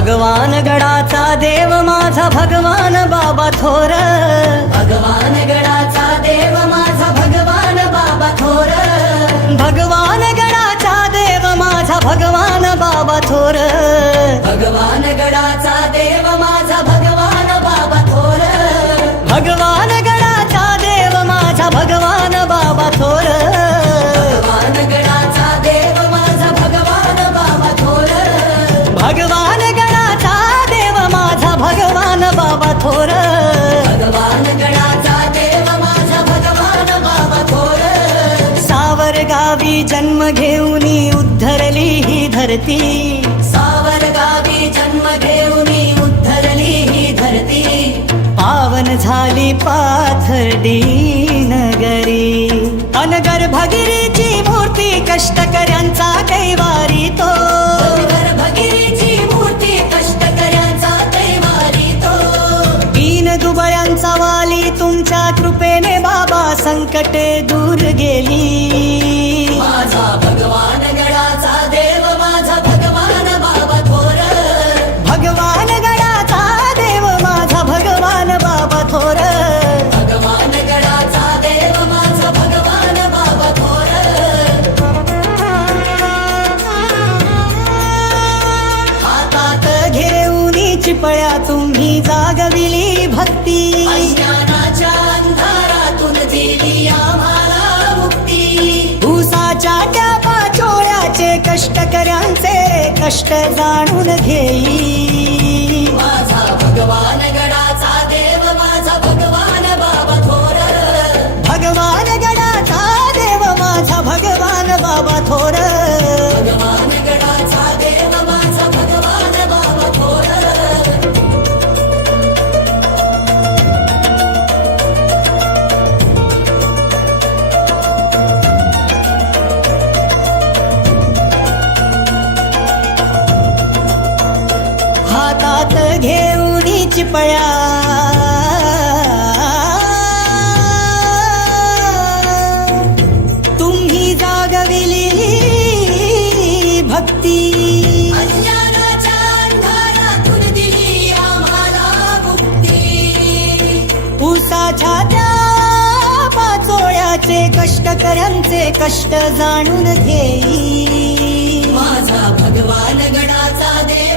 भगवान गडाचा देव माझा भगवान बाबा थोर. भगवान गडाचा देव माझा भगवान बाबा थोर. भगवान गडाचा देव माझा भगवान बाबा थोर. भगवान गडाचा देव माझा भगवान बाबा थोर. भगवान गडाचा देव माझा भगवान बाबा थोर. भगवान गडाचा देव माझा भगवान बाबा थोर. भगवान थोर. भगवान गडाचा देव माझा भगवान बाबा थोर. सावर गावी जन्म घेऊन उद्धरली ही धरती. सावर गावी जन्म घेऊनी उद्धरली ही धरती. पावन झाली पाथर्डी नगरी. अनगर भगिरीची मूर्ती कष्टकऱ्यांचा कैवारी कृपेने बाबा संकटे दूर गेली. माझा भगवान गडाचा देव माझा भगवान बाबा थोर. भगवान गडाचा देव माझा भगवान बाबा थोर. भगवान गडाचा देव माझा भगवान बाबा थोर. हातात घेऊन चिपळ्या तुम्ही जागविली भक्ती. पाचोळ्याचे कष्टकऱ्यांचे कष्ट जाणून घेई. माझा भगवान चिपळ्या तुम्ही जागविली भक्ती. ऊसाच्या त्या पाचोळ्याचे कष्टकऱ्यांचे कष्ट जाणून घेई. माझा भगवान गडाचा देव.